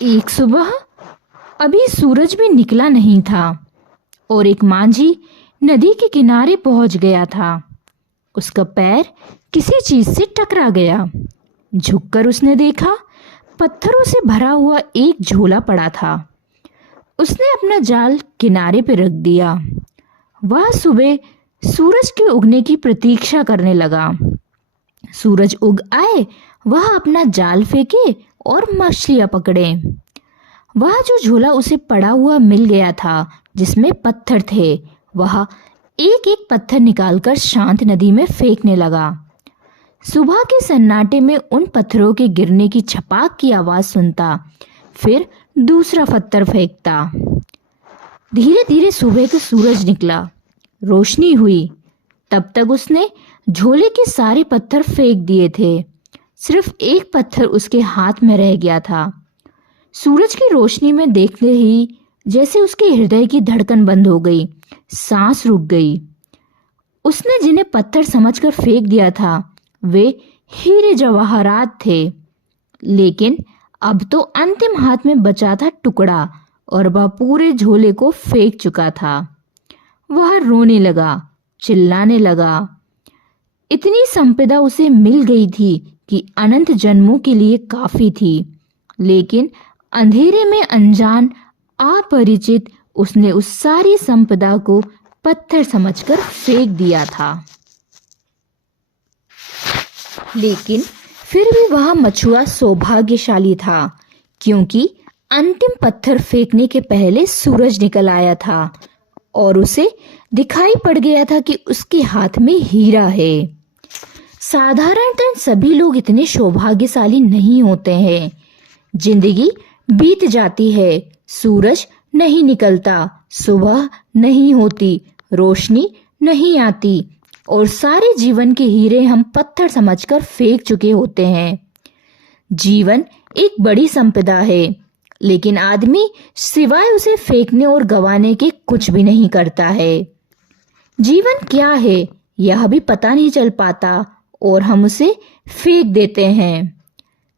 एक सुबह अभी सूरज भी निकला नहीं था और एक मांझी नदी के किनारे पहुंच गया था। उसका पैर किसी चीज से टकरा गया। झुककर उसने देखा, पत्थरों से भरा हुआ एक झोला पड़ा था। उसने अपना जाल किनारे पर रख दिया। वह सुबह सूरज के उगने की प्रतीक्षा करने लगा। सूरज उग आए, वह अपना जाल फेंके और मछलियां पकड़े। वह जो झोला उसे पड़ा हुआ मिल गया था जिसमें पत्थर थे, वह एक एक पत्थर निकालकर शांत नदी में फेंकने लगा। सुबह के सन्नाटे में उन पत्थरों के गिरने की छपाक की आवाज सुनता, फिर दूसरा पत्थर फेंकता। धीरे धीरे सुबह का सूरज निकला, रोशनी हुई। तब तक उसने झोले के सारे पत्थर फेंक दिए थे। सिर्फ एक पत्थर उसके हाथ में रह गया था। सूरज की रोशनी में देखते ही जैसे उसके हृदय की धड़कन बंद हो गई, सांस रुक गई। उसने जिन्हें पत्थर समझकर फेंक दिया था वे हीरे जवाहरात थे, लेकिन अब तो अंतिम हाथ में बचा था टुकड़ा और वह पूरे झोले को फेंक चुका था। वह रोने लगा, चिल्लाने लगा। इतनी संपदा उसे मिल गई थी कि अनंत जन्मों के लिए काफी थी, लेकिन अंधेरे में अनजान, अपरिचित उसने उस सारी संपदा को पत्थर समझकर फेंक दिया था। लेकिन फिर भी वह मछुआ सौभाग्यशाली था, क्योंकि अंतिम पत्थर फेंकने के पहले सूरज निकल आया था और उसे दिखाई पड़ गया था कि उसके हाथ में हीरा है। साधारणतः सभी लोग इतने सौभाग्यशाली नहीं होते हैं। जिंदगी बीत जाती है, सूरज नहीं निकलता, सुबह नहीं होती, रोशनी नहीं आती और सारे जीवन के हीरे हम पत्थर समझकर फेंक चुके होते हैं। जीवन एक बड़ी संपदा है, लेकिन आदमी सिवाय उसे फेंकने और गंवाने के कुछ भी नहीं करता है। जीवन क्या है यह भी पता नहीं चल पाता और हम उसे फेंक देते हैं।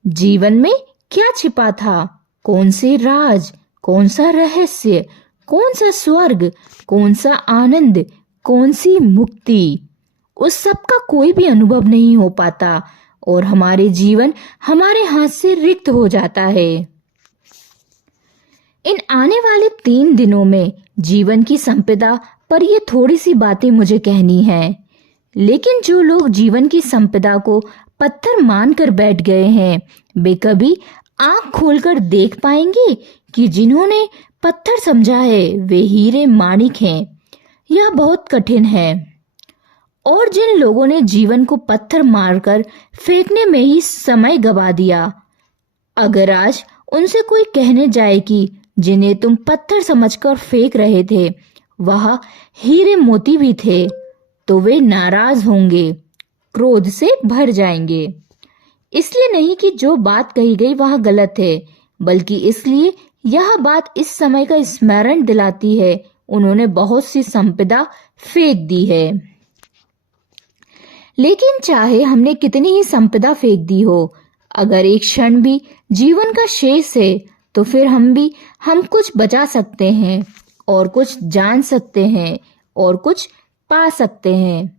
जीवन में क्या छिपा था, कौन से राज, कौन सा रहस्य, कौन सा स्वर्ग, कौन सा आनंद, कौन सी मुक्ति, उस सब का कोई भी अनुभव नहीं हो पाता और हमारे जीवन हमारे हाथ से रिक्त हो जाता है। इन आने वाले 3 दिनों में जीवन की संपदा पर ये थोड़ी सी बातें मुझे कहनी है, लेकिन जो लोग जीवन की संपदा को पत्थर मानकर बैठ गए हैं वे कभी आंख खोलकर देख पाएंगे कि जिन्होंने पत्थर समझा है वे हीरे माणिक हैं। यह बहुत कठिन है। और जिन लोगों ने जीवन को पत्थर मारकर फेंकने में ही समय गवा दिया, अगर आज उनसे कोई कहने जाए कि जिन्हें तुम पत्थर समझकर फेंक रहे थे वह हीरे मोती भी थे, तो वे नाराज होंगे, क्रोध से भर जाएंगे। इसलिए नहीं कि जो बात कही गई वह गलत है, बल्कि इसलिए यह बात इस समय का स्मरण दिलाती है उन्होंने बहुत सी संपदा फेंक दी है। लेकिन चाहे हमने कितनी ही संपदा फेंक दी हो, अगर एक क्षण भी जीवन का शेष है तो फिर हम कुछ बचा सकते हैं और कुछ जान सकते हैं और कुछ पा सकते हैं।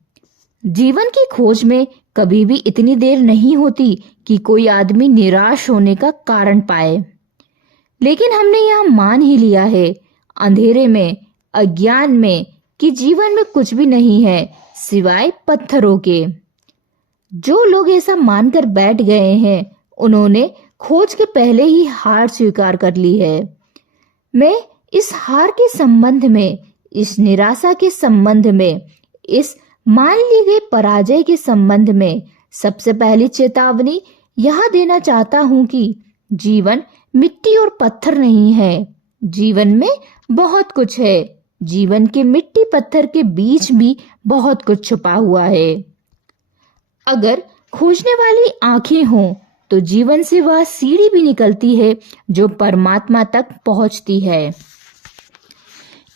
जीवन की खोज में कभी भी इतनी देर नहीं होती कि कोई आदमी निराश होने का कारण पाए, लेकिन हमने यह मान ही लिया है अंधेरे में, अज्ञान में, कि जीवन में कुछ भी नहीं है सिवाय पत्थरों के। जो लोग ऐसा मानकर बैठ गए हैं उन्होंने खोज के पहले ही हार स्वीकार कर ली है। मैं इस हार के संबंध में, इस निराशा के संबंध में, इस मान ली गई पराजय के संबंध में सबसे पहली चेतावनी यह देना चाहता हूं कि जीवन मिट्टी और पत्थर नहीं है। जीवन में बहुत कुछ है। जीवन के मिट्टी पत्थर के बीच भी बहुत कुछ छुपा हुआ है। अगर खोजने वाली आंखें हों तो जीवन से वह सीढ़ी भी निकलती है जो परमात्मा तक पहुंचती है।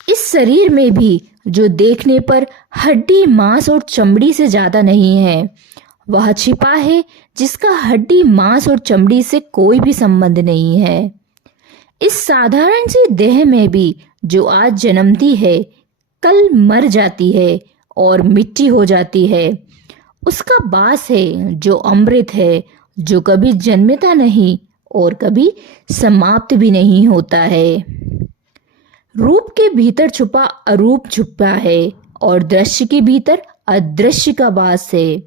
इस शरीर में भी जो देखने पर हड्डी, मांस और चमड़ी से ज्यादा नहीं है, वह छिपा है जिसका हड्डी, मांस और चमड़ी से कोई भी संबंध नहीं है। इस साधारण सी देह में भी जो आज जन्मती है, कल मर जाती है और मिट्टी हो जाती है। उसका वास है जो अमृत है, जो कभी जन्मता नहीं और कभी समाप्त भी नहीं होता है। रूप के भीतर छुपा अरूप छुपा है और दृश्य के भीतर अदृश्य का वास है।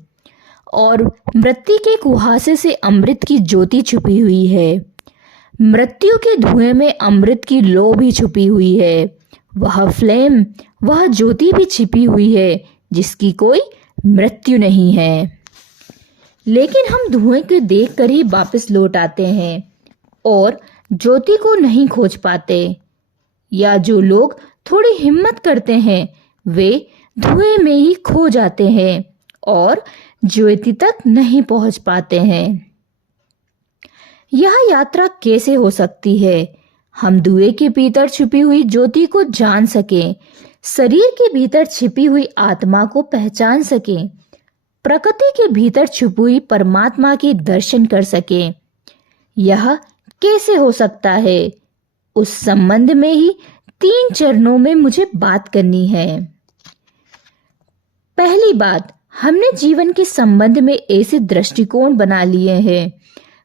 और मृत्यु के कुहासे से अमृत की ज्योति छुपी हुई है। मृत्यु के धुएं में अमृत की लौ भी छुपी हुई है। वह फ्लेम, वह ज्योति भी छिपी हुई है जिसकी कोई मृत्यु नहीं है। लेकिन हम धुएं को देखकर ही वापस लौट आते हैं और ज्योति को नहीं खोज पाते। या जो लोग थोड़ी हिम्मत करते हैं वे धुएं में ही खो जाते हैं और ज्योति तक नहीं पहुंच पाते हैं। यह यात्रा कैसे हो सकती है? हम धुएं के भीतर छुपी हुई ज्योति को जान सकें, शरीर के भीतर छिपी हुई आत्मा को पहचान सकें, प्रकृति के भीतर छुपी हुई परमात्मा के दर्शन कर सकें। यह कैसे हो सकता है? उस संबंध में ही 3 चरणों में मुझे बात करनी है। पहली बात, हमने जीवन के संबंध में ऐसे दृष्टिकोण बना लिए हैं,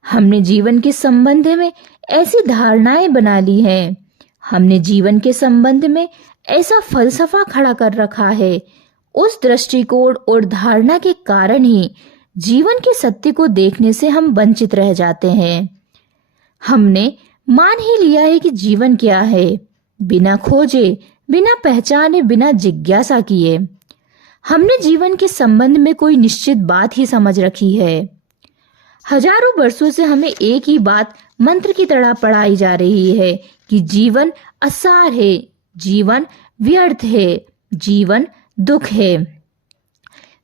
हमने जीवन के संबंध में ऐसी धारणाएं बना ली हैं, हमने जीवन के संबंध में ऐसा फलसफा खड़ा कर रखा है। उस दृष्टिकोण और धारणा के कारण ही जीवन के सत्य को देखने से हम वंचित रह जाते हैं। हमने मान ही लिया है कि जीवन क्या है, बिना खोजे, बिना पहचाने, बिना जिज्ञासा किए। हमने जीवन के संबंध में कोई निश्चित बात ही समझ रखी है। हजारों वर्षों से हमें एक ही बात मंत्र की तरह पढ़ाई जा रही है कि जीवन असार है, जीवन व्यर्थ है, जीवन दुख है।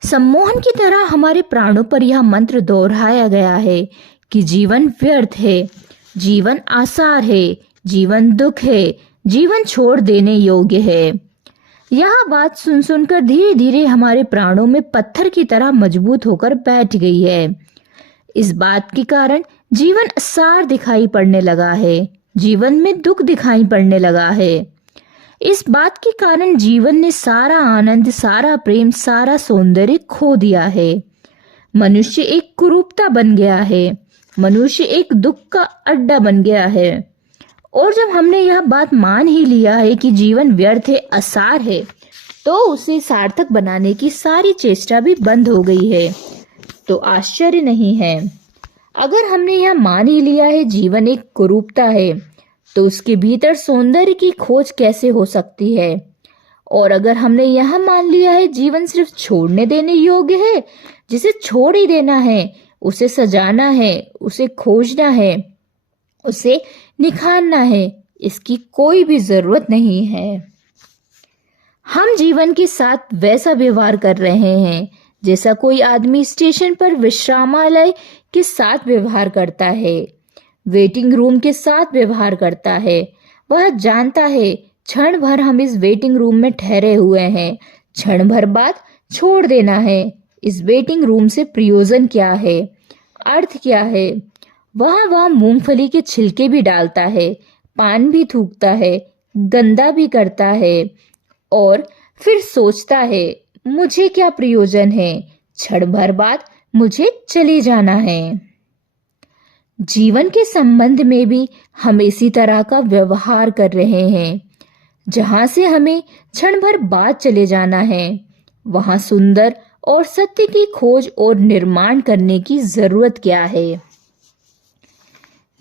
सम्मोहन की तरह हमारे प्राणों पर यह मंत्र दोहराया गया है कि जीवन व्यर्थ है, जीवन आसार है, जीवन दुख है, जीवन छोड़ देने योग्य है। यह बात सुन सुनकर धीरे धीरे हमारे प्राणों में पत्थर की तरह मजबूत होकर बैठ गई है। इस बात के कारण जीवन असार दिखाई पड़ने लगा है, जीवन में दुख दिखाई पड़ने लगा है। इस बात के कारण जीवन ने सारा आनंद, सारा प्रेम, सारा सौंदर्य खो दिया है। मनुष्य एक कुरूपता बन गया है, मनुष्य एक दुख का अड्डा बन गया है। और जब हमने यह बात मान ही लिया है कि जीवन व्यर्थ है, असार है, तो उसे सार्थक बनाने की सारी चेष्टा भी बंद हो गई है। तो आश्चर्य नहीं है। अगर हमने यह मान ही लिया है जीवन एक कुरूपता है, तो उसके भीतर सौंदर्य की खोज कैसे हो सकती है? और अगर हमने यह मान लिया है जीवन सिर्फ छोड़ने देने योग्य है, जिसे छोड़ ही देना है, उसे सजाना है, उसे खोजना है, उसे निखारना है, इसकी कोई भी जरूरत नहीं है। हम जीवन के साथ वैसा व्यवहार कर रहे हैं जैसा कोई आदमी स्टेशन पर विश्रामालय के साथ व्यवहार करता है, वेटिंग रूम के साथ व्यवहार करता है। वह जानता है क्षण भर हम इस वेटिंग रूम में ठहरे हुए हैं, क्षण भर बाद छोड़ देना है। इस वेटिंग रूम से प्रयोजन क्या है, अर्थ क्या है? वह मूंगफली के छिलके भी डालता है, पान भी थूकता है, गंदा भी करता है और फिर सोचता है मुझे क्या प्रयोजन है, क्षण भर बाद मुझे चले जाना है। जीवन के संबंध में भी हम इसी तरह का व्यवहार कर रहे हैं। जहां से हमें क्षण भर बाद चले जाना है, वहां सुंदर और सत्य की खोज और निर्माण करने की जरूरत क्या है?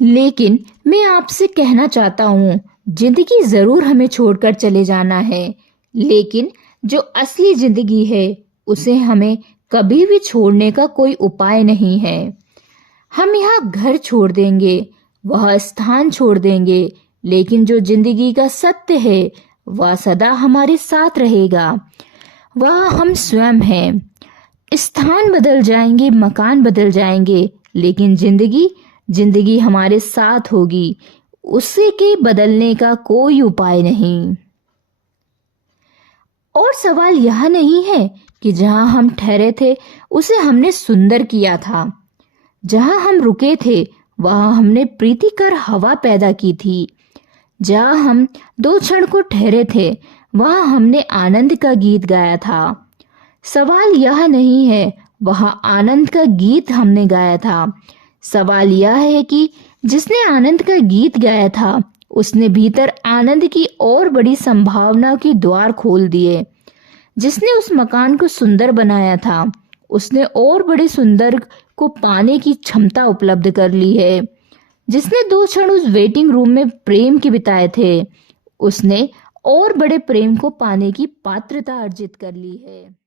लेकिन मैं आपसे कहना चाहता हूँ, जिंदगी जरूर हमें छोड़कर चले जाना है, लेकिन जो असली जिंदगी है उसे हमें कभी भी छोड़ने का कोई उपाय नहीं है। हम यहाँ घर छोड़ देंगे, वह स्थान छोड़ देंगे, लेकिन जो जिंदगी का सत्य है वह सदा हमारे साथ रहेगा। वह हम स्वयं हैं। स्थान बदल जाएंगे, मकान बदल जाएंगे, लेकिन जिंदगी हमारे साथ होगी। उसे के बदलने का कोई उपाय नहीं। और सवाल यह नहीं है कि जहां हम ठहरे थे उसे हमने सुंदर किया था, जहां हम रुके थे वहां हमने प्रीतिकर हवा पैदा की थी, जहाँ हम 2 क्षण को ठहरे थे वहाँ हमने आनंद का गीत गाया था। सवाल यह नहीं है वहाँ आनंद का गीत हमने गाया था। सवाल यह है कि जिसने आनंद का गीत गाया था उसने भीतर आनंद की और बड़ी संभावना के द्वार खोल दिए। जिसने उस मकान को सुंदर बनाया था उसने और बड़े सुंदर को पाने की क्षमता उपलब्ध कर ली है। जिसने 2 क्षण उस वेटिंग रूम में प्रेम के बिताए थे उसने और बड़े प्रेम को पाने की पात्रता अर्जित कर ली है।